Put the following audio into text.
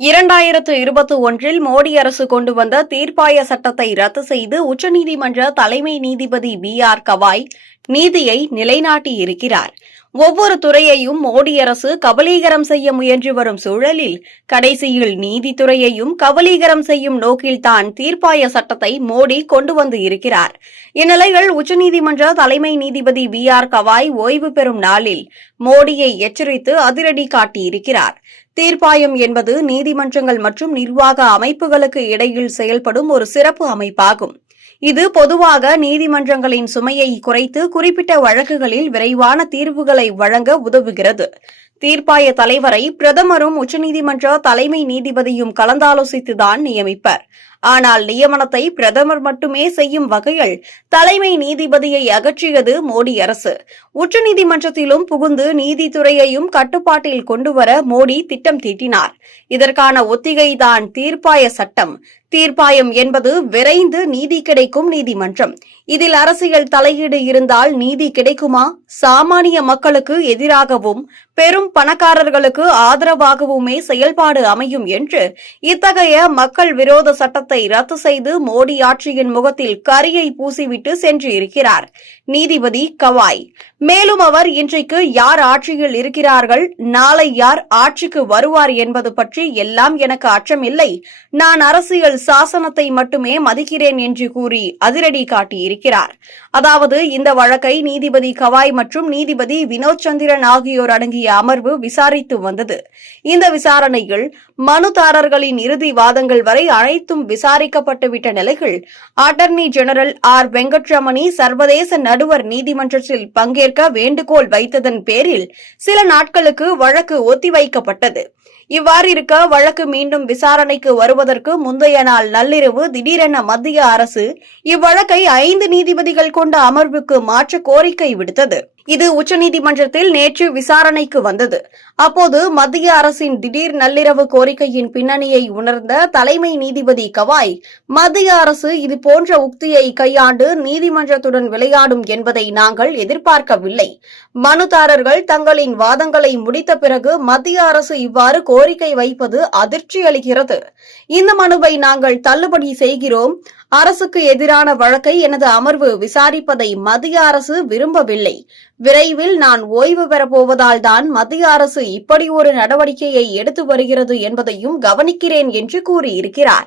2021 மோடி அரசு கொண்டு வந்த தீர்ப்பாய சட்டத்தை ரத்து செய்து உச்சநீதிமன்ற தலைமை நீதிபதி பி.ஆர். கவாய் நீதியை நிலைநாட்டியிருக்கிறார். ஒவ்வொரு துறையையும் மோடி அரசு கபலீகரம் செய்ய முயன்று வரும் சூழலில் கடைசியில் நீதித்துறையையும் கபலீகரம் செய்யும் நோக்கில்தான் தீர்ப்பாய சட்டத்தை மோடி கொண்டு வந்து இருக்கிறார். இந்நிலையில் உச்சநீதிமன்ற தலைமை நீதிபதி பி.ஆர். கவாய் ஓய்வு பெறும் நாளில் மோடியை எச்சரித்து அதிரடி காட்டியிருக்கிறார். தீர்ப்பாயம் என்பது நீதிமன்றங்கள் மற்றும் நிர்வாக அமைப்புகளுக்கு இடையில் செயல்படும் ஒரு சிறப்பு அமைப்பாகும். இது பொதுவாக நீதிமன்றங்களின் சுமையை குறைத்து குறிப்பிட்ட வழக்குகளில் விரைவான தீர்வுகளை வழங்க உதவுகிறது. தீர்ப்பாய தலைவரை பிரதமரும் உச்சநீதிமன்ற தலைமை நீதிபதியும் கலந்தாலோசித்துதான் நியமிப்பர். ஆனால் நியமனத்தை பிரதமர் மட்டுமே செய்யும் வகையில் தலைமை நீதிபதியை அகற்றியது மோடி அரசு. உச்சநீதிமன்றத்திலும் புகுந்து நீதித்துறையையும் கட்டுப்பாட்டில் கொண்டுவர மோடி திட்டம் தீட்டினார். இதற்கான ஒத்திகைதான் தீர்ப்பாய சட்டம். தீர்ப்பாயம் என்பது விரைந்து நீதி கிடைக்கும் நீதிமன்றம். இதில் அரசியல் தலையீடு இருந்தால் நீதி கிடைக்குமா? சாமானிய மக்களுக்கு எதிராகவும் பெரும் பணக்காரர்களுக்கு ஆதரவாகவுமே செயல்பாடு அமையும் என்று இத்தகைய மக்கள் விரோத சட்டத்தை ரத்து செய்து மோடி ஆட்சியின் முகத்தில் கரியை பூசிவிட்டு சென்று இருக்கிறார் நீதிபதி கவாய். மேலும் அவர் இன்றைக்கு யார் ஆட்சியில் இருக்கிறார்கள், நாளை யார் ஆட்சிக்கு வருவார் என்பது பற்றி எல்லாம் எனக்கு அச்சமில்லை. நான் அரசியல் சாசனத்தை மட்டுமே மதிக்கிறேன் என்று கூறி அதிரடி காட்டியிருக்கிறார். அதாவது இந்த வழக்கை நீதிபதி கவாய் மற்றும் நீதிபதி வினோத் சந்திரன் ஆகியோர் அடங்கிய அமர்வு விசாரித்து வந்தது. இந்த விசாரணையில் மனுதாரர்களின் இறுதி வாதங்கள் வரை அனைத்தும் விசாரிக்கப்பட்டுவிட்ட நிலையில் அட்டர்னி ஜெனரல் ஆர். வெங்கட்ரமணி சர்வதேச நடுவர் நீதிமன்றத்தில் பங்கேற்க வேண்டுகோள் வைத்ததன் பேரில் சில நாட்களுக்கு வழக்கு ஒத்திவைக்கப்பட்டது. இவ்வாறிருக்க வழக்கு மீண்டும் விசாரணைக்கு வருவதற்கு முந்தைய நாள் நள்ளிரவு திடீரென மத்திய அரசு இவ்வழக்கை 5 நீதிபதிகள் கொண்ட அமர்வுக்கு மாற்ற கோரிக்கை விடுத்தது. இது உச்சநீதிமன்றத்தில் நேற்று விசாரணைக்கு வந்தது. அப்போது மத்திய அரசின் திடீர் நள்ளிரவு கோரிக்கையின் பின்னணியை உணர்ந்த தலைமை நீதிபதி கவாய், மத்திய அரசு இதுபோன்ற உக்தியை கையாண்டு நீதிமன்றத்துடன் விளையாடும் என்பதை நாங்கள் எதிர்பார்க்கவில்லை. மனுதாரர்கள் தங்களின் வாதங்களை முடித்த பிறகு மத்திய அரசு இவ்வாறு கோரிக்கை வைப்பது அதிர்ச்சி அளிக்கிறது. இந்த மனுவை நாங்கள் தள்ளுபடி செய்கிறோம். அரசுக்கு எதிரான வழக்கை எனது அமர்வு விசாரிப்பதை மத்திய அரசு விரும்பவில்லை. விரைவில் நான் ஓய்வு பெறப்போவதால் தான் மத்திய அரசு இப்படி ஒரு நடவடிக்கையை எடுத்து வருகிறது என்பதையும் கவனிக்கிறேன் என்று கூறியிருக்கிறார்.